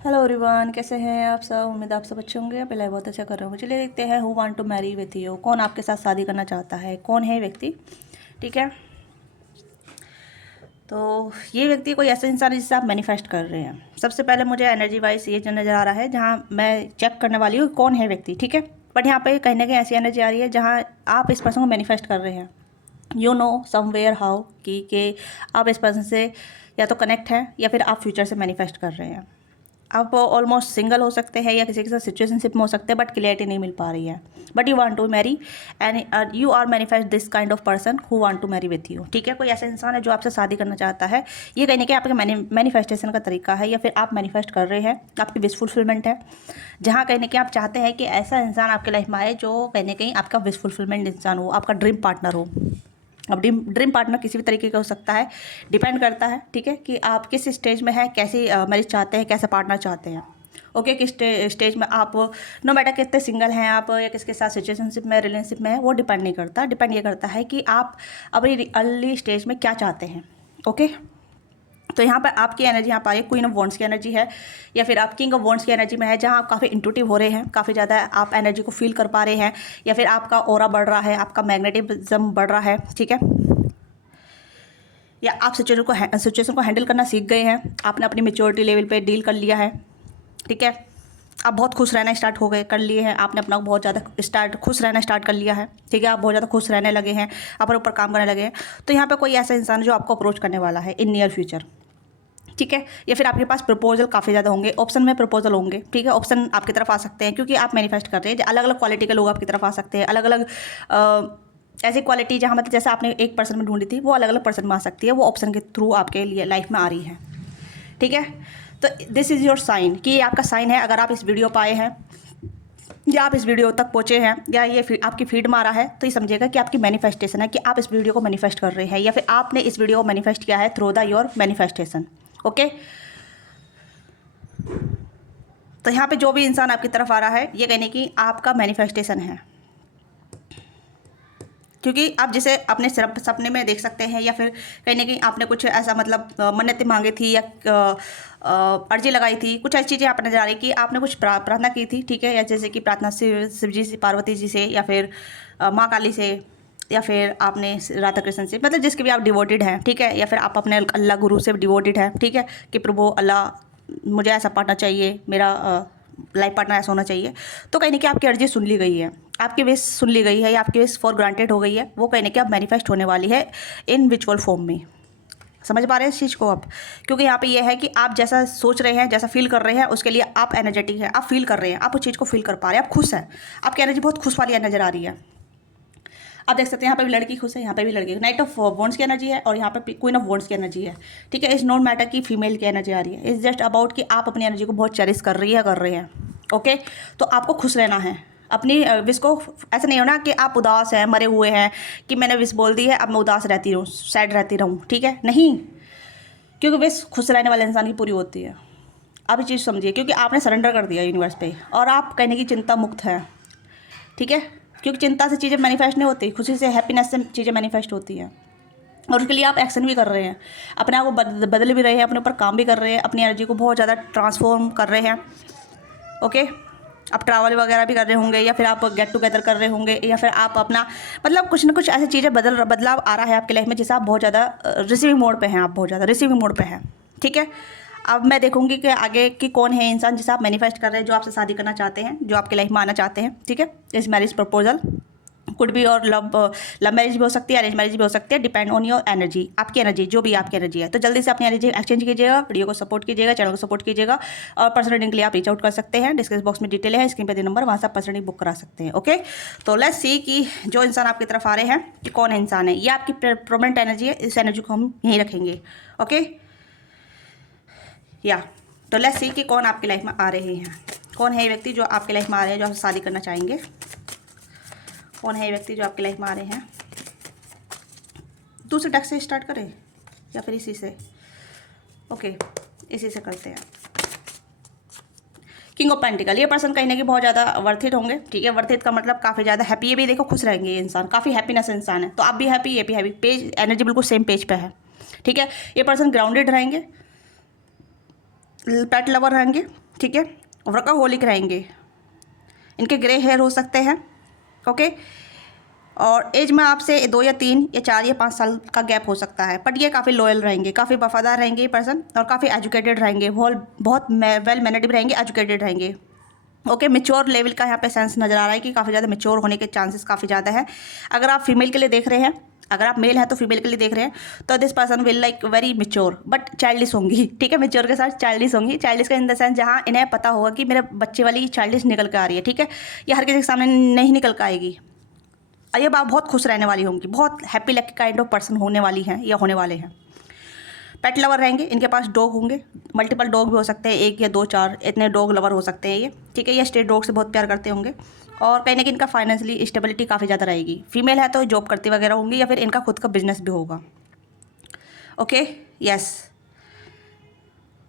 Hello everyone, कैसे हैं आप सब। उम्मीद आप सब अच्छे होंगे। पहले बहुत अच्छा कर रहे होंगे। चलिए देखते हैं who want to marry with you, कौन आपके साथ शादी करना चाहता है, कौन है व्यक्ति। ठीक है, तो ये व्यक्ति कोई ऐसा इंसान है जिससे आप मैनिफेस्ट कर रहे हैं। सबसे पहले मुझे एनर्जी वाइज ये नज़र आ रहा है जहाँ मैं चेक करने वाली हूँ कौन है व्यक्ति। ठीक है, बट यहाँ पे कहीं ना कहीं ऐसी एनर्जी आ रही है जहाँ आप इस पर्सन को मैनिफेस्ट कर रहे हैं। यू नो समवेयर हाउ कि आप इस पर्सन से या तो कनेक्ट हैं या फिर आप फ्यूचर से मैनिफेस्ट कर रहे हैं। आप ऑलमोस्ट सिंगल हो सकते हैं या किसी के साथ सिचुएशनशिप में हो सकते हैं, बट क्लियरिटी नहीं मिल पा रही है। But you want to marry and you are manifest this kind of person who want to marry with you. ठीक है, कोई ऐसा इंसान है जो आपसे शादी करना चाहता है। ये कहीं ना कहीं आपके मैनिफेस्टेशन का तरीका है या फिर आप मैनिफेस्ट कर रहे हैं, आपकी विश फुलफिलमेंट है। जहाँ कहीं ना कहीं आप चाहते हैं कि ऐसा इंसान आपके लाइफ में आए जो कहीं ना कहीं आपका विश फुलफिलमेंट इंसान हो, आपका ड्रीम पार्टनर हो। अब ड्रीम पार्टनर किसी भी तरीके का हो सकता है, डिपेंड करता है। ठीक है, कि आप किस स्टेज में हैं, कैसी मैरिज चाहते हैं, कैसा पार्टनर चाहते हैं। ओके, किस स्टेज में आप, नो मैटर कितने सिंगल हैं आप या किसके साथ सिचुएशनशिप में, रिलेशनशिप में है, वो डिपेंड नहीं करता। डिपेंड ये करता है कि आप अपनी अर्ली स्टेज में क्या चाहते हैं। ओके, तो यहाँ पर आपकी एनर्जी यहाँ पर क्वीन ऑफ वॉन्ड्स की एनर्जी है या फिर आप किंग ऑफ वॉन्ड्स की एनर्जी में है, जहाँ आप काफ़ी इंट्यूटिव हो रहे हैं, काफ़ी ज़्यादा आप एनर्जी को फील कर पा रहे हैं, या फिर आपका ऑरा बढ़ रहा है, आपका मैग्नेटिज्म बढ़ रहा है। ठीक है, या आप सिचुएशन को हैंडल करना सीख गए हैं, आपने अपनी मेच्योरिटी लेवल पे डील कर लिया है। ठीक है, आप बहुत खुश रहना स्टार्ट हो गए, कर लिए हैं आपने अपना बहुत ज़्यादा खुश रहना स्टार्ट कर लिया है। ठीक है, आप बहुत ज़्यादा खुश रहने लगे हैं, अपने ऊपर काम करने लगे हैं। तो यहाँ पे कोई ऐसा इंसान है जो आपको अप्रोच करने वाला है इन नियर फ्यूचर। ठीक है, या फिर आपके पास प्रपोजल काफ़ी ज़्यादा होंगे, ऑप्शन में प्रपोजल होंगे। ठीक है, ऑप्शन आपकी तरफ आ सकते हैं क्योंकि आप मैनिफेस्ट कर रहे हैं। अलग अलग क्वालिटी के लोग आपकी तरफ आ सकते हैं, अलग अलग ऐसी क्वालिटी जहाँ मतलब जैसे आपने एक पर्सन में ढूंढी थी, वो अलग अलग पर्सन में आ सकती है, वो ऑप्शन के थ्रू आपके लिए लाइफ में आ रही है। ठीक है, तो दिस इज़ योर साइन, कि ये आपका साइन है। अगर आप इस वीडियो पर आए हैं या आप इस वीडियो तक पहुँचे हैं या ये आपकी फीड में आ रहा है, तो ये समझिएगा कि आपकी मैनिफेस्टेशन है, कि आप इस वीडियो को मैनिफेस्ट कर रहे हैं या फिर आपने इस वीडियो को मैनिफेस्ट किया है through the your manifestation. Okay, तो यहाँ पे जो भी इंसान आपकी तरफ आ रहा है, ये कहने की आपका मैनिफेस्टेशन है, क्योंकि आप जिसे अपने सपने में देख सकते हैं या फिर कहीं ना कहीं आपने कुछ ऐसा मतलब मन्नतें मांगी थी या अर्जी लगाई थी, कुछ ऐसी चीज़ें आप नजर आ रही कि आपने कुछ प्रार्थना की थी। ठीक है, या जैसे कि प्रार्थना शिव जी से, पार्वती जी से, या फिर माँ काली से, या फिर आपने राधा कृष्ण से, मतलब जिसके भी आप डिवोटेड हैं। ठीक है, या फिर आप अपने अल्लाह गुरु से डिवोटेड हैं। ठीक है, कि प्रभु अल्लाह मुझे ऐसा पार्टनर चाहिए, मेरा लाइफ पार्टनर ऐसा होना चाहिए। तो कहीं ना कहीं आपकी अर्जी सुन ली गई है, आपकी विश सुन ली गई है, या आपकी विश फॉर ग्रांटेड हो गई है। वो कहीं ना कहीं अब मैनिफेस्ट होने वाली है इन विजुअल फॉर्म में। समझ पा रहे हैं इस चीज़ को आप, क्योंकि यहाँ पे ये है कि आप जैसा सोच रहे हैं, जैसा फील कर रहे हैं, उसके लिए आप एनर्जेटिक है, आप फील कर रहे हैं, आप उस चीज़ को फील कर पा रहे हैं, आप खुश हैं, आपकी एनर्जी बहुत खुश वाली नजर आ रही है। आप देख सकते हैं यहाँ पे भी लड़की खुश है, यहाँ पे भी लड़की, नाइट ऑफ वॉन्ड्स की एनर्जी है और यहाँ पे क्वीन ऑफ वॉन्ड्स की एनर्जी है। ठीक है, इस नॉन मैटर की फीमेल की एनर्जी आ रही है। इट्स जस्ट अबाउट कि आप अपनी एनर्जी को बहुत चेरिश कर रहे हैं। ओके, तो आपको खुश रहना है अपनी विश को। ऐसा नहीं होना कि आप उदास हैं, मरे हुए हैं, कि मैंने विश बोल दी है अब मैं उदास रहती रहूँ, सैड रहती रहूँ। ठीक है, नहीं, क्योंकि विश खुश रहने वाले इंसान की पूरी होती है। आप ये चीज़ समझिए, क्योंकि आपने सरेंडर कर दिया यूनिवर्स पे और आप कहने की चिंता मुक्त हैं। ठीक है, क्योंकि चिंता से चीज़ें मैनिफेस्ट नहीं होती, खुशी से, हैप्पीनेस से चीज़ें मैनिफेस्ट होती हैं। और उसके लिए आप एक्शन भी कर रहे हैं, अपने आप को बदल भी रहे हैं, अपने ऊपर काम भी कर रहे हैं, अपनी एनर्जी को बहुत ज़्यादा ट्रांसफॉर्म कर रहे हैं। ओके, आप ट्रैवल वगैरह भी कर रहे होंगे, या फिर आप गेट टुगेदर कर रहे होंगे, या फिर आप अपना मतलब कुछ ना कुछ ऐसी चीज़ें बदलाव आ रहा है आपकी लाइफ में जिससे आप बहुत ज़्यादा रिसीविंग मोड पे हैं, आप बहुत ज़्यादा रिसीविंग मोड पे हैं। ठीक है, अब मैं देखूंगी कि आगे कि कौन है इंसान जिसे आप मैनिफेस्ट कर रहे हैं, जो आपसे शादी करना चाहते हैं, जो आपकी लाइफ में आना चाहते हैं। ठीक है, इस मैरिज प्रपोजल कुड भी, और लव मैरिज भी हो सकती है, अरेंज मैरिज भी हो सकती है, डिपेंड ऑन योर एनर्जी, आपकी एनर्जी, जो भी आपकी एनर्जी है। तो जल्दी से अपनी एनर्जी एक्सचेंज कीजिएगा, वीडियो को सपोर्ट कीजिएगा, चैनल को सपोर्ट कीजिएगा, और पर्सनल रीडिंग के लिए आप रीच आउट कर सकते हैं। डिस्क्रिप्शन बॉक्स में डिटेल है, स्क्रीन पे नंबर, वहाँ से आप पर्सनली बुक करा सकते हैं। ओके, तो लेट्स सी कि जो इंसान आपकी तरफ आ रहे हैं कि कौन इंसान है। ये आपकी परमानेंट एनर्जी है, इस एनर्जी को हम यहीं रखेंगे। ओके, या तो लेट्स सी कि कौन आपकी लाइफ में आ रहे हैं, कौन है ये व्यक्ति जो आपकी लाइफ में आ रहे हैं, जो आपसे शादी करना चाहेंगे। कौन है ये व्यक्ति जो आपकी लाइफ में आ रहे हैं। दूसरे डेक से स्टार्ट करें या फिर इसी से? ओके, इसी से करते हैं। किंग ऑफ पेंटिकल, ये पर्सन कहीं ना कहीं बहुत ज़्यादा वर्थित होंगे। ठीक है, वर्थित का मतलब काफ़ी ज़्यादा हैप्पी, ये भी देखो खुश रहेंगे, ये इंसान काफ़ी हैप्पीनेस इंसान है। तो आप भी हैप्पी, ये भी हैप्पी, पेज एनर्जी बिल्कुल सेम पेज पे है। ठीक है, ये पर्सन ग्राउंडेड रहेंगे, पेट लवर रहेंगे। ठीक है, वर्कहोलिक रहेंगे, इनके ग्रे हेयर हो सकते हैं, ओके। और एज में आपसे 2 या 3 या 4 या 5 साल का गैप हो सकता है, बट ये काफ़ी लॉयल रहेंगे, काफ़ी वफादार रहेंगे ये पर्सन, और काफ़ी एजुकेटेड रहेंगे, बहुत वेल मैनर्ड भी रहेंगे, एजुकेटेड रहेंगे, ओके। मैच्योर लेवल का यहाँ पे सेंस नज़र आ रहा है कि काफ़ी ज़्यादा मैच्योर होने के चांसेस काफ़ी ज़्यादा है। अगर आप फीमेल के लिए देख रहे हैं, अगर आप मेल हैं तो फीमेल के लिए देख रहे हैं, तो this person will like very mature but childish होंगी, ठीक है। मैच्योर के साथ चाइल्डिश होंगी, चाइल्डिश का इन द सेंस जहाँ इन्हें पता होगा कि मेरे बच्चे वाली चाइल्डिश निकल कर आ रही है, ठीक है। ये हर किसी के सामने नहीं निकल कर आएगी, और ये बात बहुत खुश रहने वाली होंगी, बहुत happy lucky kind of person होने वाली हैं या होने वाले हैं। पेट लवर रहेंगे, इनके पास डॉग होंगे, मल्टीपल डॉग भी हो सकते हैं, 1 या 2 4 इतने डॉग लवर हो सकते हैं ये, ठीक है। ये स्ट्रीट डॉग से बहुत प्यार करते होंगे, और कहीं ना कहीं इनका फाइनेंशियली स्टेबिलिटी काफ़ी ज़्यादा रहेगी। फीमेल है तो जॉब करती वगैरह होंगी, या फिर इनका खुद का बिजनेस भी होगा, ओके, यस।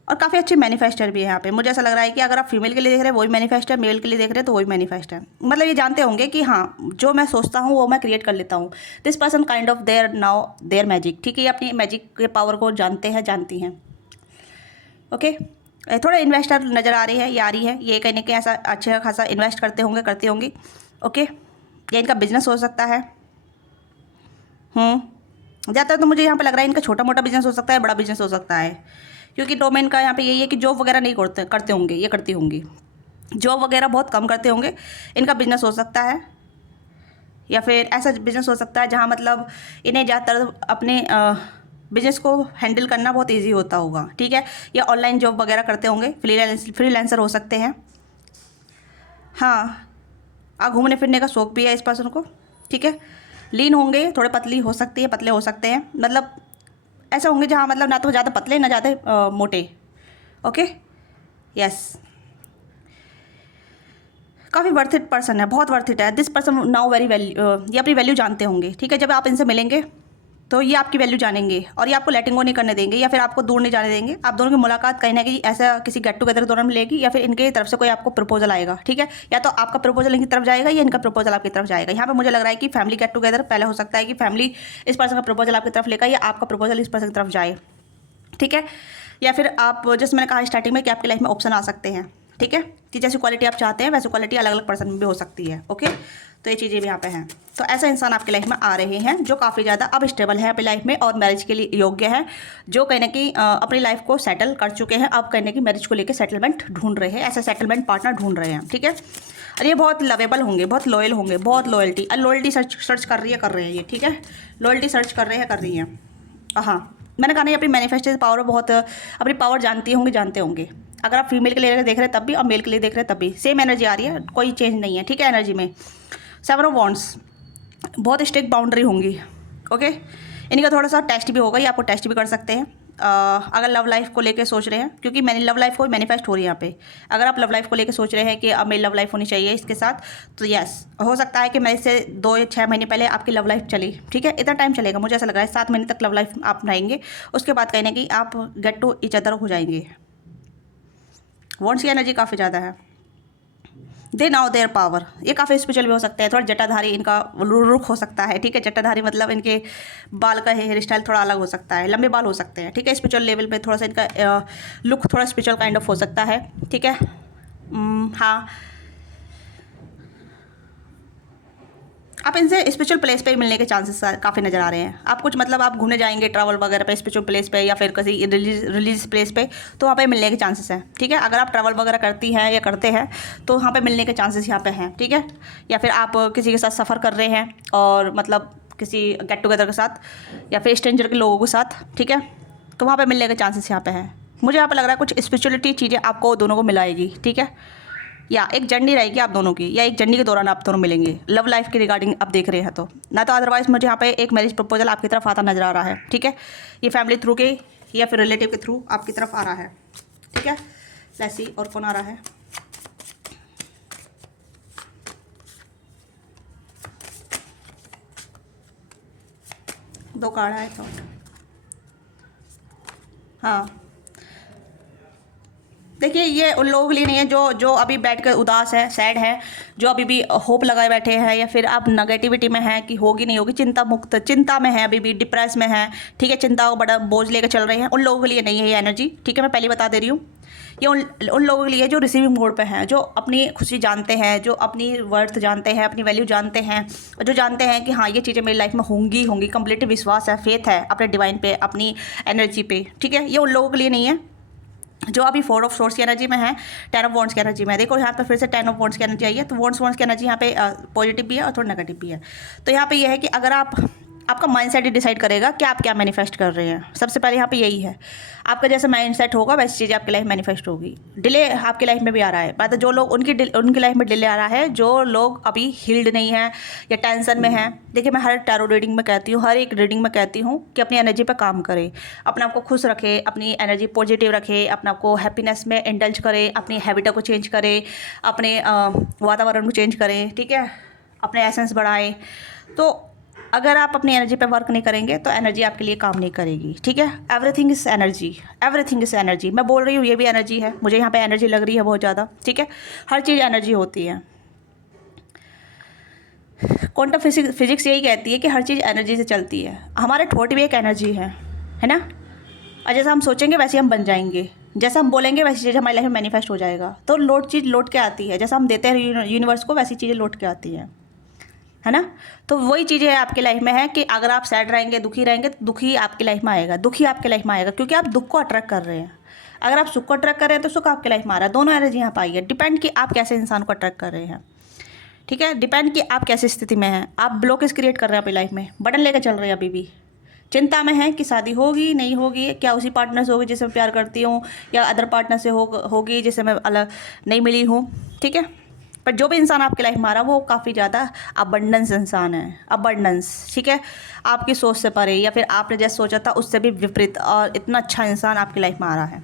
और काफ़ी अच्छे मैनिफेस्टर भी है यहाँ पे। मुझे ऐसा लग रहा है कि अगर आप फीमेल के लिए देख रहे हैं वही मैनिफेस्ट है, मेल के लिए देख रहे हैं तो वही मैनिफेस्ट है। मतलब ये जानते होंगे कि हाँ, जो मैं सोचता हूँ वो मैं क्रिएट कर लेता हूँ। This person kind of their now there magic, ठीक है। ये अपनी मैजिक के पावर को जानते हैं, जानती हैं, ओके। थोड़ा इन्वेस्टर नज़र आ रही है, ये आ रही है, ये कहीं ना कहीं ऐसा अच्छा खासा इन्वेस्ट करते होंगे, करती होंगी, ओके। ये इनका बिजनेस हो सकता है, ज़्यादातर तो मुझे यहाँ पे लग रहा है इनका छोटा मोटा बिजनेस हो सकता है, बड़ा बिजनेस हो सकता है, क्योंकि डोमेन का यहाँ पे यही है कि जॉब वगैरह नहीं करते होंगे, ये करती होंगी, जॉब वगैरह बहुत कम करते होंगे। इनका बिजनेस हो सकता है, या फिर ऐसा बिजनेस हो सकता है जहाँ मतलब इन्हें ज़्यादातर अपने बिजनेस को हैंडल करना बहुत ईजी होता होगा, ठीक है। या ऑनलाइन जॉब वगैरह करते होंगे, फ्रीलांसर हो सकते हैं, हाँ। घूमने फिरने का शौक भी है इस पर्सन को, ठीक है। लीन होंगे, थोड़े पतली हो सकती है, पतले हो सकते हैं, मतलब ऐसे होंगे जहाँ मतलब ना तो ज़्यादा पतले ना ज़्यादा मोटे, ओके, यस। काफ़ी वर्थ इट पर्सन है, बहुत वर्थ इट है this person now very value, ये अपनी वैल्यू जानते होंगे, ठीक है। जब आप इनसे मिलेंगे तो ये आपकी वैल्यू जानेंगे, और ये आपको लेटिंग गो नहीं करने देंगे, या फिर आपको दूर नहीं जाने देंगे। आप दोनों की मुलाकात कहीं ना कहीं ऐसा किसी गेट टुगेदर के दौरान मिलेगी, या फिर इनके तरफ से कोई आपको प्रपोजल आएगा, ठीक है। या तो आपका प्रपोजल इनकी तरफ जाएगा, या इनका प्रपोजल आपकी तरफ जाएगा। यहाँ पे मुझे लग रहा है कि फैमिली गेट टुगेदर पहले हो सकता है कि फैमिली इस पर्सन का प्रपोजल आपकी तरफ लेकर, या आपका प्रपोजल इस पर्सन की तरफ जाए, ठीक है। या फिर आप, जैसे मैंने कहा स्टार्टिंग में, कि आपकी लाइफ में ऑप्शन आ सकते हैं, ठीक है, कि जैसी क्वालिटी आप चाहते हैं वैसी क्वालिटी अलग अलग पर्सन में भी हो सकती है, ओके। तो ये चीज़ें भी यहाँ पे हैं। तो ऐसा इंसान आपकी लाइफ में आ रहे हैं जो काफ़ी ज़्यादा अब स्टेबल है अपनी लाइफ में, और मैरिज के लिए योग्य है, जो कहीं ना कहीं अपनी लाइफ को सेटल कर चुके हैं, अब कहीं ना कहीं मैरिज को लेकर सेटलमेंट ढूंढ रहे हैं, ऐसा सेटलमेंट पार्टनर ढूंढ रहे हैं, ठीक है। और ये बहुत लवेबल होंगे, बहुत लॉयल होंगे, बहुत लॉयल्टी सर्च कर रहे हैं ये, ठीक है। लॉयल्टी सर्च कर रही हैं, हाँ। मैंने कहा नहीं, अपनी मैनिफेस्टेशन पावर बहुत, अपनी पावर जानती होंगे, जानते होंगे। अगर आप फीमेल के लिए देख रहे हैं तब भी, और मेल के लिए देख रहे हैं तब भी सेम एनर्जी आ रही है, कोई चेंज नहीं है, ठीक है। एनर्जी में 7 ऑफ वॉन्ड्स, बहुत स्ट्रिक्ट बाउंड्री होंगी, ओके। इनका थोड़ा सा टेस्ट भी होगा, ये आपको टेस्ट भी कर सकते हैं। अगर लव लाइफ को लेके सोच रहे हैं, क्योंकि मैंने लव लाइफ को मैनिफेस्ट हो रही है यहाँ पे। अगर आप लव लाइफ को लेके सोच रहे हैं कि अब मेरी लव लाइफ होनी चाहिए इसके साथ, तो यस, हो सकता है कि मैं इससे 2 या 6 महीने पहले आपकी लव लाइफ चली, ठीक है। इतना टाइम चलेगा, मुझे ऐसा लग रहा है 7 महीने तक लव लाइफ आप रहेंगे, उसके बाद कहीं ना कहीं आप गेट टू ईच अदर हो जाएंगे। वॉन्ट्स की एनर्जी काफ़ी ज़्यादा है। दे नाउ देयर पावर, ये काफ़ी स्पिरिचुअल भी हो सकते हैं, थोड़ा जटाधारी इनका रुख हो सकता है, ठीक है। जटाधारी मतलब इनके बाल का हेयर स्टाइल थोड़ा अलग हो सकता है, लंबे बाल हो सकते हैं, ठीक है। स्पिरिचुअल लेवल पे थोड़ा सा इनका लुक थोड़ा स्पिरिचुअल काइंड ऑफ हो सकता है, ठीक है। हाँ, आप इनसे स्पिरिचुअल प्लेस पे मिलने के चांसेस काफ़ी नज़र आ रहे हैं। आप कुछ मतलब आप घूमने जाएंगे ट्रैवल वगैरह पे, स्पिरिचुअल प्लेस पे, या फिर किसी रिलीजियस प्लेस पे, तो वहाँ पे मिलने के चांसेस हैं, ठीक है। अगर आप ट्रैवल वगैरह करती हैं या करते हैं तो वहाँ पे मिलने के चांसेस यहाँ पे हैं, ठीक है। या फिर आप किसी के साथ सफ़र कर रहे हैं, और मतलब किसी गेट टुगेदर के साथ, या फिर स्ट्रेंजर के लोगों के साथ, ठीक है, तो वहाँ पर मिलने के चांसेस यहाँ पे हैं। मुझे यहाँ पर लग रहा है कुछ स्पिरिचुअलिटी चीज़ें आपको दोनों को मिलाएगी, ठीक है। या एक जर्नी रहेगी आप दोनों की, या एक जर्नी के दौरान आप दोनों मिलेंगे लव लाइफ के रिगार्डिंग आप देख रहे हैं तो, ना तो अदरवाइज मुझे यहाँ पे एक मैरिज प्रपोजल आपकी तरफ आता नजर आ रहा है, ठीक है। ये फैमिली थ्रू के या फिर रिलेटिव के थ्रू आपकी तरफ आ रहा है, ठीक है। लेट्स सी और कौन आ रहा है। दो कार्ड है तो, हाँ, देखिए ये उन लोगों के लिए नहीं है जो जो अभी बैठ कर उदास है, सैड है, जो अभी भी होप लगाए बैठे हैं, या फिर आप नेगेटिविटी में हैं कि होगी नहीं होगी, चिंता मुक्त, चिंता में है, अभी भी डिप्रेस में है, ठीक है, चिंता को बड़ा बोझ लेकर चल रहे हैं, उन लोगों के लिए नहीं है ये एनर्जी, ठीक है, मैं पहले बता दे रही हूँ। ये उन लोगों के लिए जो रिसीविंग मोड पे हैं, जो अपनी खुशी जानते हैं, जो अपनी वर्थ जानते हैं, अपनी वैल्यू जानते हैं, और जो जानते हैं कि हाँ ये चीज़ें मेरी लाइफ में होंगी होंगी, कंप्लीट विश्वास है, फेथ है अपने डिवाइन पे, अपनी एनर्जी पे, ठीक है। ये उन लोगों के लिए नहीं है जो अभी 4 ऑफ सोर्स की एनर्जी में है, 10 ऑफ वॉन्ड्स की एनर्जी में है। देखो यहाँ पे फिर से 10 ऑफ वॉन्ड्स की एनर्जी आई है, तो वॉन्ड्स की एनर्जी यहाँ पे पॉजिटिव भी है और थोड़ा नेगेटिव भी है। तो यहाँ पे ये है कि अगर आपका माइंडसेट ही डिसाइड करेगा कि आप क्या मैनिफेस्ट कर रहे हैं। सबसे पहले यहाँ पे यही है, आपका जैसा माइंडसेट होगा वैसी चीज़ें आपकी लाइफ मैनिफेस्ट होगी। डिले आपकी लाइफ में भी आ रहा है, बात जो लोग उनकी लाइफ में डिले आ रहा है, जो लोग अभी हील्ड नहीं है या टेंशन में हैं। देखिए मैं हर टैरो रीडिंग में कहती हूँ, हर एक रीडिंग में कहती हूँ कि अपनी एनर्जी पर काम करें, अपने आप को खुश रखें, अपनी एनर्जी पॉजिटिव रखें, अपने आप को हैप्पीनेस में इंडल्ज करें, अपनी हैबिटों को चेंज करें, अपने वातावरण को चेंज करें, ठीक है, अपने एसेंस बढ़ाएं। तो अगर आप अपनी एनर्जी पे वर्क नहीं करेंगे तो एनर्जी आपके लिए काम नहीं करेगी, ठीक है। Everything is energy, everything is energy. मैं बोल रही हूँ ये भी एनर्जी है, मुझे यहाँ पे एनर्जी लग रही है बहुत ज़्यादा, ठीक है। हर चीज़ एनर्जी होती है। क्वांटम फिजिक्स यही कहती है कि हर चीज़ एनर्जी से चलती है। हमारे थॉट भी एक एनर्जी है ना। और जैसा हम सोचेंगे वैसे हम बन जाएंगे, जैसा हम बोलेंगे वैसी चीज़ हमारी लाइफ में मैनिफेस्ट हो जाएगा। तो चीज़ लौट के आती है, जैसा हम देते हैं यूनिवर्स को वैसी चीज़ें लौट के आती हैं, है ना। तो वही चीज़ें आपकी लाइफ में है कि अगर आप सैड रहेंगे, दुखी रहेंगे, तो दुखी आपकी लाइफ में आएगा, दुखी आपकी लाइफ में आएगा, क्योंकि आप दुख को अट्रैक्ट कर रहे हैं। अगर आप सुख को अट्रैक्ट कर रहे हैं तो सुख आपकी लाइफ में आ रहा है। दोनों एनर्जी यहाँ पर आई है। डिपेंड कि आप कैसे इंसान को अट्रैक्ट कर रहे हैं, ठीक है। डिपेंड कि आप कैसी स्थिति में हैं। आप ब्लॉकेज क्रिएट कर रहे हैं अपनी लाइफ में, बटन लेकर चल रहे हैं, अभी भी चिंता में है कि शादी होगी नहीं होगी, क्या उसी पार्टनर से होगी जिससे मैं प्यार करती हूँ, या अदर पार्टनर से होगी जिससे मैं अलग नहीं मिली हूँ, ठीक है। पर जो भी इंसान आपकी लाइफ में आ रहा है वो काफ़ी ज़्यादा अबंडेंस इंसान है, अबंडेंस, ठीक है। आपकी सोच से परे, या फिर आपने जैसे सोचा था उससे भी विपरीत, और इतना अच्छा इंसान आपकी लाइफ में आ रहा है,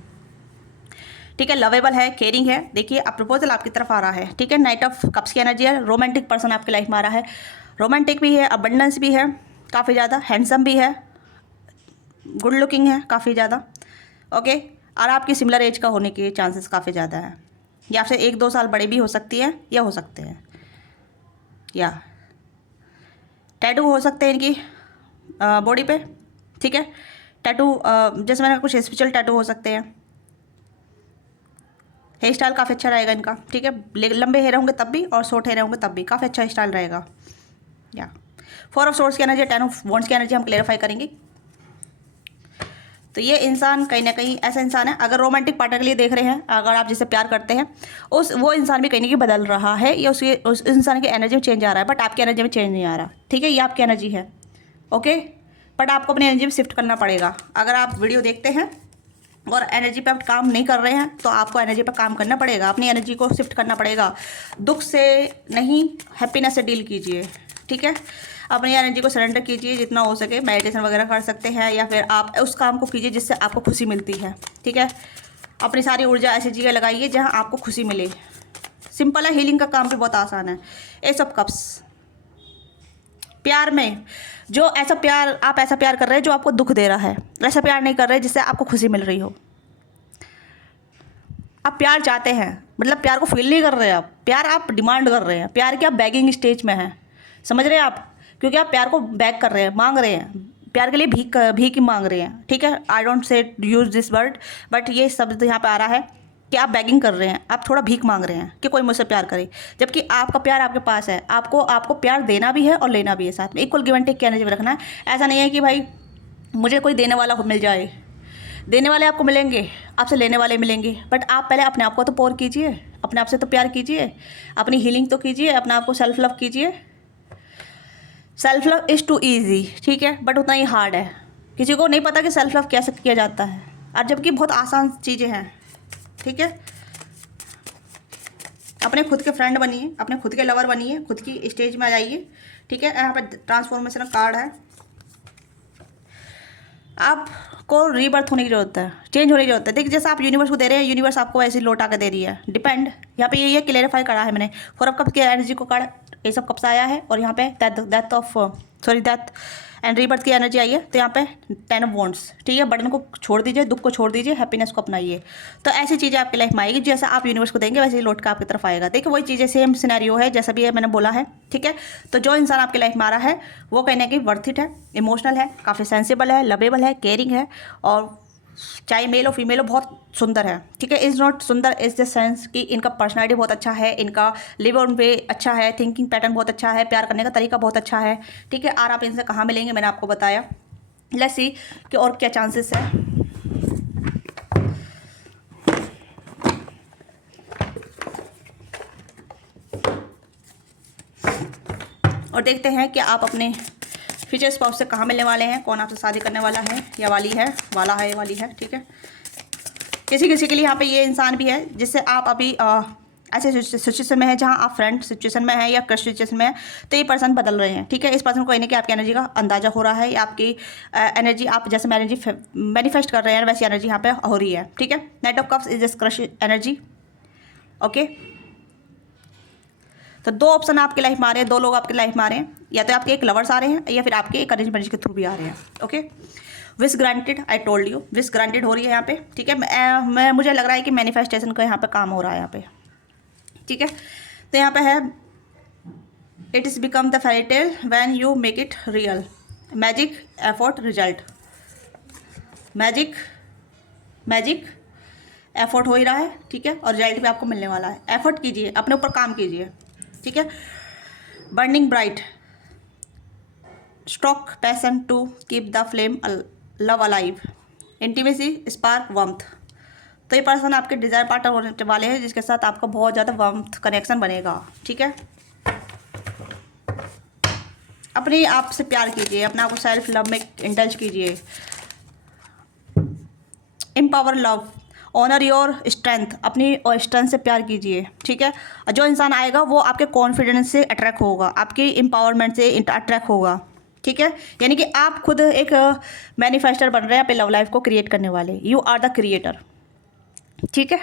ठीक है। लवेबल है, केयरिंग है। देखिए अब प्रपोजल आपकी तरफ आ रहा है, ठीक है। नाइट ऑफ कप्स की एनर्जी है। रोमांटिक पर्सन आपकी लाइफ में आ रहा है। रोमांटिक भी है, अबंडेंस भी है काफ़ी ज़्यादा, हैंडसम भी है, गुड लुकिंग है काफ़ी ज़्यादा, ओके। और आपकी सिमिलर एज का होने के चांसेस काफ़ी ज़्यादा है, या फिर 1-2 साल बड़े भी हो सकती है या हो सकते हैं, या टैटू हो सकते हैं इनकी बॉडी पे, ठीक है। टैटू जैसे मैंने कुछ स्पेशल टैटू हो सकते हैं। हेयर स्टाइल काफ़ी अच्छा रहेगा इनका, ठीक है। लंबे हेयर होंगे तब भी और शॉर्ट हेयर होंगे तब भी काफ़ी अच्छा स्टाइल रहेगा, या 4 ऑफ सोर्स की एनर्जी, 10 ऑफ वॉन्ड्स की एनर्जी हम क्लेरिफाई करेंगे। तो ये इंसान कहीं ना कहीं ऐसा इंसान है, अगर रोमांटिक पार्टनर के लिए देख रहे हैं, अगर आप जिससे प्यार करते हैं, वो इंसान भी कहीं ना कहीं बदल रहा है, या उस इंसान की एनर्जी में चेंज आ रहा है, बट आपकी एनर्जी में चेंज नहीं आ रहा, ठीक है। ये आपकी एनर्जी है, ओके। बट आपको अपनी एनर्जी में शिफ्ट करना पड़ेगा। अगर आप वीडियो देखते हैं और एनर्जी पे आप काम नहीं कर रहे हैं तो आपको एनर्जी पे काम करना पड़ेगा, अपनी एनर्जी को शिफ्ट करना पड़ेगा। दुख से नहीं, हैप्पीनेस से डील कीजिए, ठीक है। अपनी एनर्जी को सरेंडर कीजिए जितना हो सके। मेडिटेशन वगैरह कर सकते हैं, या फिर आप उस काम को कीजिए जिससे आपको खुशी मिलती है, ठीक है। अपनी सारी ऊर्जा ऐसी जगह लगाइए जहाँ आपको खुशी मिले। सिंपल है, हीलिंग का काम भी बहुत आसान है। एस ऑफ कप्स, प्यार में जो ऐसा प्यार कर रहे हैं जो आपको दुख दे रहा है, ऐसा प्यार नहीं कर रहे जिससे आपको खुशी मिल रही हो। आप प्यार चाहते हैं, मतलब प्यार को फील नहीं कर रहे आप, प्यार आप डिमांड कर रहे हैं, प्यार की आप बैगिंग स्टेज में हैं, समझ रहे हैं आप, क्योंकि आप प्यार को बैग कर रहे हैं, मांग रहे हैं, प्यार के लिए भीख ही मांग रहे हैं, ठीक है। I don't say use this word, but ये शब्द यहाँ पे आ रहा है कि आप बैगिंग कर रहे हैं, आप थोड़ा भीख मांग रहे हैं कि कोई मुझसे प्यार करे, जबकि आपका प्यार आपके पास है। आपको प्यार देना भी है और लेना भी है साथ में, इक्वल गिव एंड टेक की एनर्जी में रखना है। ऐसा नहीं है कि भाई मुझे कोई देने वाला मिल जाए, देने वाले आपको मिलेंगे, आपसे लेने वाले मिलेंगे, बट आप पहले अपने आप को तो पोर कीजिए, अपने आप से तो प्यार कीजिए, अपनी हीलिंग तो कीजिए, अपने आप को सेल्फ लव कीजिए। Self love is too easy, ठीक है, बट उतना ही हार्ड है। किसी को नहीं पता कि सेल्फ लव कैसे किया जाता है, और जबकि बहुत आसान चीज़ें हैं, ठीक है। अपने खुद के फ्रेंड बनिए, अपने खुद के लवर बनिए, खुद की स्टेज में आ जाइए, ठीक है। यहाँ पर ट्रांसफॉर्मेशन कार्ड है। आपको रीबर्थ होने की ज़रूरत है, चेंज होने की ज़रूरत है। देखिए जैसा आप यूनिवर्स को दे रहे हैं, यूनिवर्स आपको ऐसे लौटा के दे रही है। डिपेंड यहाँ पे यही है, क्लेरिफाई करा है मैंने। 4 ऑफ कप्स की एनर्जी को कार्ड ये सब कप्स आया है, और यहाँ पे डेथ एंड रीबर्थ की एनर्जी आई है। तो यहाँ पे 10 ऑफ वॉन्ड्स, ठीक है, बर्डन को छोड़ दीजिए, दुख को छोड़ दीजिए, हैप्पीनेस को अपनाइए। तो ऐसी चीज़ें आपकी लाइफ में आएगी, जैसा आप यूनिवर्स को देंगे वैसे ही लौट कर आपकी तरफ आएगा। देखिए वही चीज़ें सेम सिनेरियो है जैसा भी है मैंने बोला है, ठीक है। तो जो इंसान आपकी लाइफ में आ रहा है वो कहीं ना कहीं वर्थ इट है, इमोशनल है, काफ़ी सेंसिबल है, लवेबल है, केयरिंग है, और चाहे मेल हो फीमेल हो बहुत सुंदर है, ठीक है। इज़ नॉट सुंदर इज द सेंस कि इनका पर्सनालिटी बहुत अच्छा है, इनका लिव ऑन वे अच्छा है, थिंकिंग पैटर्न बहुत अच्छा है, प्यार करने का तरीका बहुत अच्छा है, ठीक है। और आप इनसे कहाँ मिलेंगे मैंने आपको बताया। लेट्स सी कि और क्या चांसेस है। और देखते हैं कि आप अपने फ्यूचर स्पाउस से कहाँ मिलने वाले हैं, कौन आपसे शादी करने वाला है या वाली है, वाली है, ठीक है। किसी किसी के लिए यहाँ पे ये इंसान भी है जिससे आप अभी ऐसे सिचुएशन में है जहाँ आप फ्रेंड सिचुएशन में है या क्रश सिचुएशन में है, तो ये पर्सन बदल रहे हैं, ठीक है। इस पर्सन को इन्हें कि आपकी एनर्जी का अंदाजा हो रहा है, या आपकी एनर्जी आप जैसे मैनिफेस्ट कर रहे हैं वैसी एनर्जी यहाँ पे हो रही है, ठीक है। Night of cups is this crush energy, okay. तो दो ऑप्शन आपकी लाइफ में आ रहे हैं, दो लोग आपकी लाइफ में आ रहे हैं, या तो आपके एक लवर्स आ रहे हैं या फिर आपके एक अरेंज मैरिज के थ्रू भी आ रहे हैं, okay. Wish granted, I told you, wish granted हो रही है यहाँ पे, ठीक है। मैं मुझे लग रहा है कि मैनिफेस्टेशन का यहाँ पे काम हो रहा है यहाँ पे, ठीक है। तो यहाँ पे है it is become the fairy tale when you make it real, magic effort result, magic effort हो ही रहा है, ठीक है, और रिजल्ट भी आपको मिलने वाला है। एफर्ट कीजिए, अपने ऊपर काम कीजिए, ठीक है। Burning bright, stroke passion to keep the flame love alive, intimacy spark warmth. तो ये पर्सन आपके डिज़ायर पार्टनर होने वाले हैं जिसके साथ आपका बहुत ज़्यादा वम्थ कनेक्शन बनेगा, ठीक है। अपने आप से प्यार कीजिए, अपने आप को सेल्फ लव में इंडल्ज कीजिए। Empower love, honour your strength, अपनी और स्ट्रेंथ से प्यार कीजिए, ठीक है। जो इंसान आएगा वो आपके कॉन्फिडेंस से अट्रैक्ट होगा, आपकी एम्पावरमेंट से अट्रैक्ट होगा, ठीक है। यानी कि आप खुद एक मैनिफेस्टर बन रहे हैं अपने लव लाइफ को क्रिएट करने वाले, यू आर द क्रिएटर, ठीक है।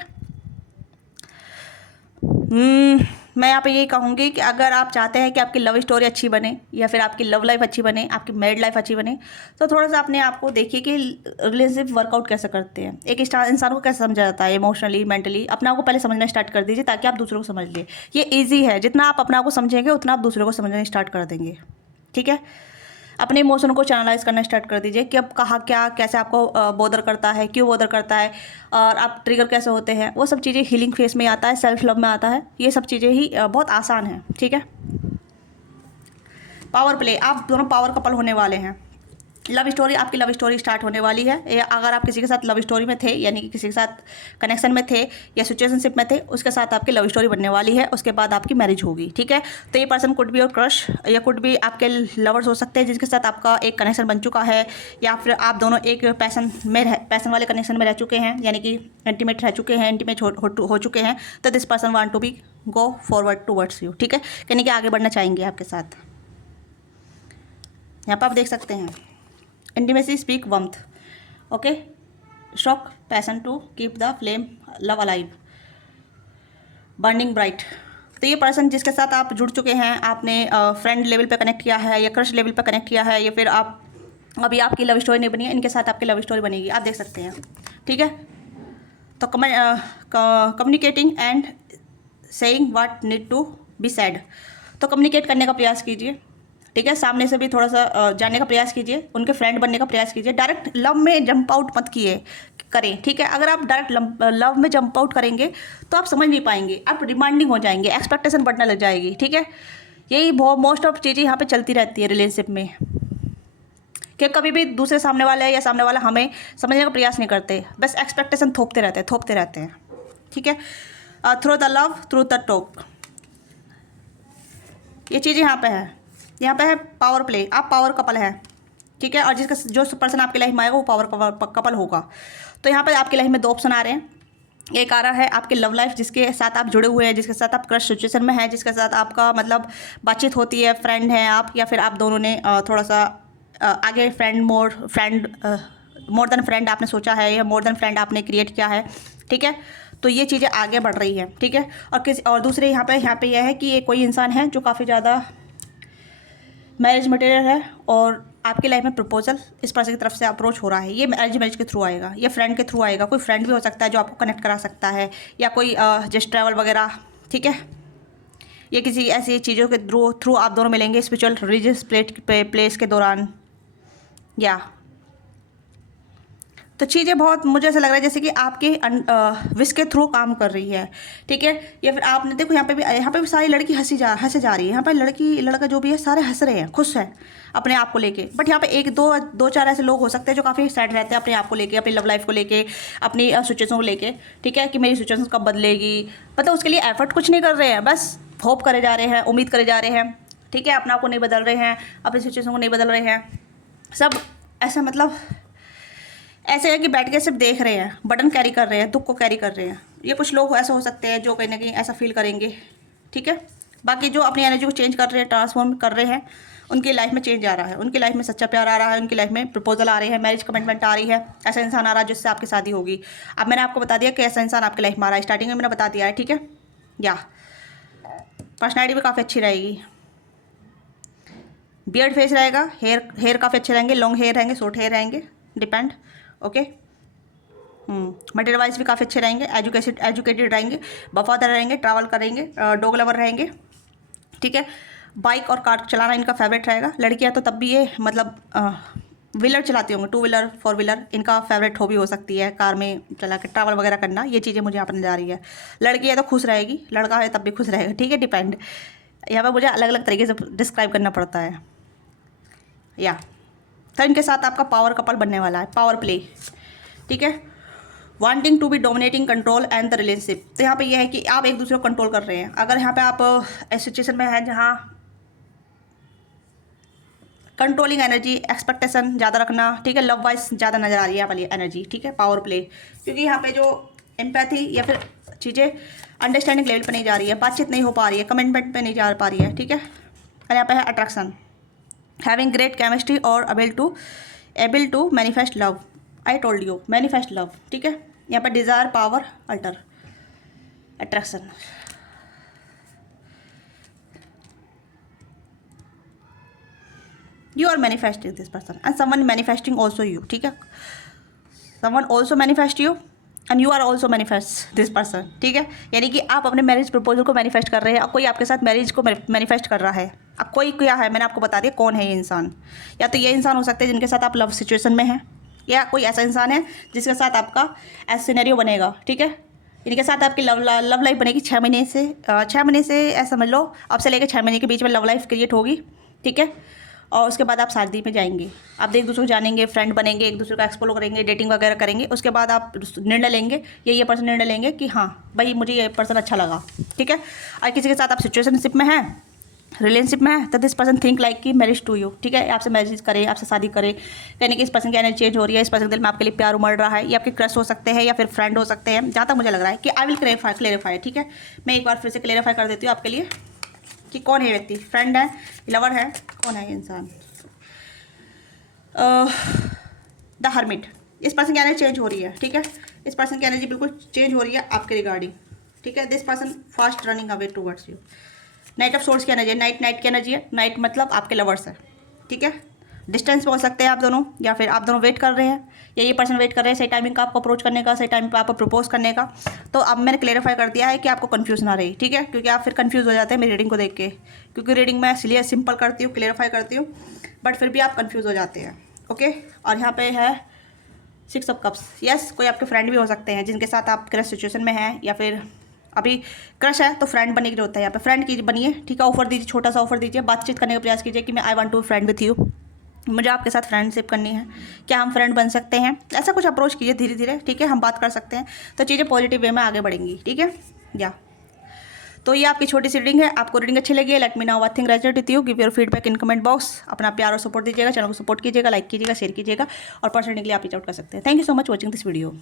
मैं यहाँ पे यही कहूँगी कि अगर आप चाहते हैं कि आपकी लव स्टोरी अच्छी बने या फिर आपकी लव लाइफ अच्छी बने, आपकी मैरिड लाइफ अच्छी बने, तो थोड़ा सा अपने आप को देखिए कि रिलेशनशिप वर्कआउट कैसे करते हैं, एक इंसान को कैसे समझा जाता है इमोशनली, मेंटली। अपने आप को पहले समझना स्टार्ट कर दीजिए ताकि आप दूसरों को समझ लिए। ये ईजी है, जितना आप अपने आप को समझेंगे उतना आप दूसरों को समझना स्टार्ट कर देंगे, ठीक है। अपने इमोशन को चैनलाइज करना स्टार्ट कर दीजिए कि अब कहाँ क्या कैसे आपको बोदर करता है, क्यों बोदर करता है, और आप ट्रिगर कैसे होते हैं, वो सब चीज़ें हीलिंग फेस में आता है, सेल्फ लव में आता है। ये सब चीज़ें ही बहुत आसान है, ठीक है। पावर प्ले, आप दोनों पावर कपल होने वाले हैं। लव स्टोरी, आपकी लव स्टोरी स्टार्ट होने वाली है, या अगर आप किसी के साथ लव स्टोरी में थे यानी कि किसी के साथ कनेक्शन में थे या सिचुएशनशिप में थे, उसके साथ आपकी लव स्टोरी बनने वाली है, उसके बाद आपकी मैरिज होगी, ठीक है। तो ये person could be your crush या कुड बी आपके लवर्स हो सकते हैं जिसके साथ आपका एक कनेक्शन बन चुका है, या फिर आप दोनों एक पैसन वाले कनेक्शन में रह चुके हैं, यानी कि इंटीमेट रह चुके हैं, इंटीमेट हो चुके हैं। तो this person want to be go forward towards you, ठीक है, यानी कि आगे बढ़ना चाहेंगे आपके साथ। यहाँ पर आप देख सकते हैं intimacy speak warmth, okay, shock passion to keep the flame love alive, burning bright. तो ये पर्सन जिसके साथ आप जुड़ चुके हैं, आपने फ्रेंड लेवल पे कनेक्ट किया है या क्रश लेवल पे कनेक्ट किया है, या फिर आप अभी आपकी लव स्टोरी नहीं बनी है, इनके साथ आपकी लव स्टोरी बनेगी, आप देख सकते हैं, ठीक है। तो communicating and saying what need to be said, तो कम्युनिकेट करने का प्रयास कीजिए, ठीक है। सामने से भी थोड़ा सा जानने का प्रयास कीजिए, उनके फ्रेंड बनने का प्रयास कीजिए। डायरेक्ट लव में जंप आउट मत करें, ठीक है। अगर आप डायरेक्ट लव में जंप आउट करेंगे तो आप समझ नहीं पाएंगे, आप डिमांडिंग हो जाएंगे, एक्सपेक्टेशन बढ़ने लग जाएगी, ठीक है। यही बहुत मोस्ट ऑफ चीज़ें यहाँ पे चलती रहती है रिलेशनशिप में, कि कभी भी दूसरे सामने वाले या सामने वाला हमें समझने का प्रयास नहीं करते, बस एक्सपेक्टेशन थोपते रहते हैं, ठीक है। Through the love through the talk, ये चीज़ें यहाँ पे है। यहाँ पे है पावर प्ले, आप पावर कपल है, ठीक है, और जिसका जो पर्सन आपकी लाइफ में आएगा वो पावर कपल होगा। तो यहाँ पे आपकी लाइफ में दो ऑप्शन आ रहे हैं। एक आ रहा है आपके लव लाइफ, जिसके साथ आप जुड़े हुए हैं, जिसके साथ आप क्रश सिचुएशन में हैं, जिसके साथ आपका मतलब बातचीत होती है, फ्रेंड हैं आप, या फिर आप दोनों ने थोड़ा सा आगे मोर देन फ्रेंड आपने सोचा है, या मोर देन फ्रेंड आपने क्रिएट किया है, ठीक है। तो ये चीज़ें आगे बढ़ रही हैं, ठीक है। और दूसरे यहाँ पे यह है कि ये कोई इंसान है जो काफ़ी ज़्यादा मैरिज मटेरियल है और आपकी लाइफ में प्रपोजल इस पर्सन की तरफ से अप्रोच हो रहा है। ये अरेंज मैरिज के थ्रू आएगा, ये फ्रेंड के थ्रू आएगा। कोई फ्रेंड भी हो सकता है जो आपको कनेक्ट करा सकता है, या कोई जस्ट ट्रैवल वगैरह, ठीक है। ये किसी ऐसी चीज़ों के थ्रू आप दोनों मिलेंगे स्पिरिचुअल रिलीजियस प्लेस के दौरान। या तो चीज़ें बहुत मुझे ऐसा लग रहा है जैसे कि आपके विश के थ्रू काम कर रही है, ठीक है। या फिर आपने देखो यहाँ पे भी सारी लड़की हंसे जा रही है। यहाँ पे लड़का जो भी है सारे हंस रहे हैं, खुश है अपने आप को लेके। बट यहाँ पे एक दो चार ऐसे लोग हो सकते हैं जो काफ़ी सैड रहते हैं अपने आप को लेके, अपनी लव लाइफ को लेके, अपनी सिचुएशन को लेके, ठीक है, कि मेरी सिचुएशन कब बदलेगी। मतलब उसके लिए एफर्ट कुछ नहीं कर रहे हैं, बस होप करे जा रहे हैं, उम्मीद करे जा रहे हैं, ठीक है। अपना को नहीं बदल रहे हैं, अपनी सिचुएशन को नहीं बदल रहे हैं, सब ऐसा मतलब ऐसे है कि बैठ के सिर्फ देख रहे हैं, बटन कैरी कर रहे हैं, दुख को कैरी कर रहे हैं। ये कुछ लोग ऐसे हो सकते हैं जो कहीं ना कहीं ऐसा फील करेंगे, ठीक है। बाकी जो अपनी एनर्जी को चेंज कर रहे हैं, ट्रांसफॉर्म कर रहे हैं, उनकी लाइफ में चेंज आ रहा है, उनकी लाइफ में सच्चा प्यार आ रहा है, उनकी लाइफ में प्रपोजल आ रहे हैं, मैरिज कमिटमेंट आ रही है, ऐसा इंसान आ रहा है जिससे आपकी शादी होगी। अब मैंने आपको बता दिया कि ऐसा इंसान आपकी लाइफ में आ रहा है, स्टार्टिंग में मैंने बता दिया है, ठीक है। या पर्सनैलिटी भी काफ़ी अच्छी रहेगी, बियर्ड फेस रहेगा, हेयर काफ़ी अच्छे रहेंगे, लॉन्ग हेयर रहेंगे, शॉर्ट हेयर रहेंगे, डिपेंड, ओके। मटेरियल वाइज भी काफ़ी अच्छे रहेंगे, एजुकेटेड रहेंगे, वफादार रहेंगे, ट्रैवल करेंगे, डॉग लवर रहेंगे, ठीक है। बाइक और कार चलाना इनका फेवरेट रहेगा। लड़कियां तो तब भी ये मतलब व्हीलर चलाती होंगी, 2 व्हीलर 4 व्हीलर इनका फेवरेट हॉबी हो सकती है, कार में चला के ट्रैवल वगैरह करना। ये चीज़ें मुझे यहाँ पर नजर आ रही है। लड़की है तो खुश रहेगी, लड़का है तब भी खुश रहेगा, ठीक है, डिपेंड। यहाँ पर मुझे अलग अलग तरीके से डिस्क्राइब करना पड़ता है। या तो इनके साथ आपका पावर कपल बनने वाला है, पावर प्ले, ठीक है। Wanting to be dominating control and the relationship. तो यहाँ पे ये है कि आप एक दूसरे को कंट्रोल कर रहे हैं। अगर यहाँ पे आप ऐसी सिचुएशन में हैं जहाँ कंट्रोलिंग एनर्जी, एक्सपेक्टेशन ज़्यादा रखना, ठीक है, लव वाइज ज़्यादा नजर आ रही है वाली एनर्जी, ठीक है, पावर प्ले। क्योंकि यहाँ पे जो एम्पैथी या फिर चीज़ें अंडरस्टैंडिंग लेवल पर नहीं जा रही है, बातचीट नहीं हो पा रही है, कमिटमेंट पे नहीं जा पा रही है, ठीक है। और यहाँ पे है अट्रैक्शन, हैविंग ग्रेट केमिस्ट्री और able to manifest love. I told you, manifest love, ठीक है। यहाँ पर desire, power, alter, attraction. You are manifesting this person and someone manifesting also you, ठीक है। Someone also manifest you and you are also manifest this person, ठीक है। यानी कि आप अपने मैरिज प्रपोजल को मैनिफेस्ट कर रहे हैं और कोई आपके साथ मैरिज को मैनिफेस्ट कर रहा है। अब कोई क्या है, मैंने आपको बता दिया कौन है ये इंसान। या तो ये इंसान हो सकते हैं जिनके साथ आप लव सिचुएशन में हैं, या कोई ऐसा इंसान है जिसके साथ आपका ऐसा सिनेरियो बनेगा, ठीक है। इनके साथ आपकी लव लाइफ बनेगी 6 महीने से ऐसा समझ लो, अब से लेकर 6 महीने के बीच में लव लाइफ क्रिएट होगी, ठीक है। और उसके बाद आप शादी में जाएंगे, आप एक दूसरे को जानेंगे, फ्रेंड बनेंगे, एक दूसरे को एक्सप्लोर करेंगे, डेटिंग वगैरह करेंगे। उसके बाद आप निर्णय लेंगे, ये पर्सन निर्णय लेंगे कि हाँ भाई मुझे ये पर्सन अच्छा लगा, ठीक है। और किसी के साथ आप सिचुएशनशिप में हैं, रिलेशनशिप में है, तो दिस पर्सन थिंक लाइक कि मैरिज टू यू, ठीक है। आपसे मैरिज करे, आपसे शादी करे, कहने कि इस पर्सन की एनर्जी चेंज हो रही है, इस पर्सन के दिल में आपके लिए प्यार उमड़ रहा है। ये आपके क्रश हो सकते हैं या फिर फ्रेंड हो सकते हैं, जहाँ तक मुझे लग रहा है कि आई विल क्लेरिफाई, ठीक है। मैं एक बार फिर से क्लेरिफाई कर देती हूँ आपके लिए कि कौन है व्यक्ति, फ्रेंड है, लवर है, कौन है ये इंसान। द हर्मिट, इस पर्सन की एनर्जी चेंज हो रही है, ठीक है। इस पर्सन की एनर्जी बिल्कुल चेंज हो रही है आपके रिगार्डिंग, ठीक है। This person fast running away towards you. Night of source की एनर्जी है, नाइट की एनर्जी है। नाइट मतलब आपके लवर्स है, ठीक है। डिस्टेंस पे हो सकते हैं आप दोनों, या फिर आप दोनों वेट कर रहे हैं, या ये पर्सन वेट कर रहे हैं सही टाइमिंग का आपको अप्रोच करने का, सही टाइम पे आपको प्रपोज करने का। तो अब मैंने क्लेरिफाई कर दिया है कि आपको कंफ्यूज ना रही, ठीक है, क्योंकि आप फिर कंफ्यूज हो जाते हैं मेरी रीडिंग को देख के। क्योंकि रीडिंग मैं इसलिए सिंपल करती हूँ, क्लेरिफाई करती हूँ, बट फिर भी आप कंफ्यूज हो जाते हैं, ओके। और यहाँ पे है 6 ऑफ कप्स। यस, कोई आपके फ्रेंड भी हो सकते हैं जिनके साथ आप क्रश सिचुएशन में हैं, या फिर अभी क्रश है तो फ्रेंड बनने की जरूरत है। यहाँ पे फ्रेंड की बनिए, ठीक है। ऑफर दीजिए, छोटा सा ऑफर दीजिए, बातचीत करने का प्रयास कीजिए कि मैं I want to friend with you, मुझे आपके साथ फ्रेंडशिप करनी है, क्या हम फ्रेंड बन सकते हैं। ऐसा कुछ अप्रोच कीजिए धीरे धीरे, ठीक है, हम बात कर सकते हैं, तो चीज़ें पॉजिटिव वे में आगे बढ़ेंगी, ठीक है। या तो ये आपकी छोटी सी रीडिंग है। आपको रीडिंग अच्छी लगी है, let me know what think resonate with you, give your feedback in comment box. अपना प्यार और सपोर्ट दीजिएगा, चैनल को सपोर्ट कीजिएगा, लाइक कीजिएगा, शेयर कीजिएगा, और पर्सनली आप रीच आउट कर सकते हैं। Thank you so much watching this video.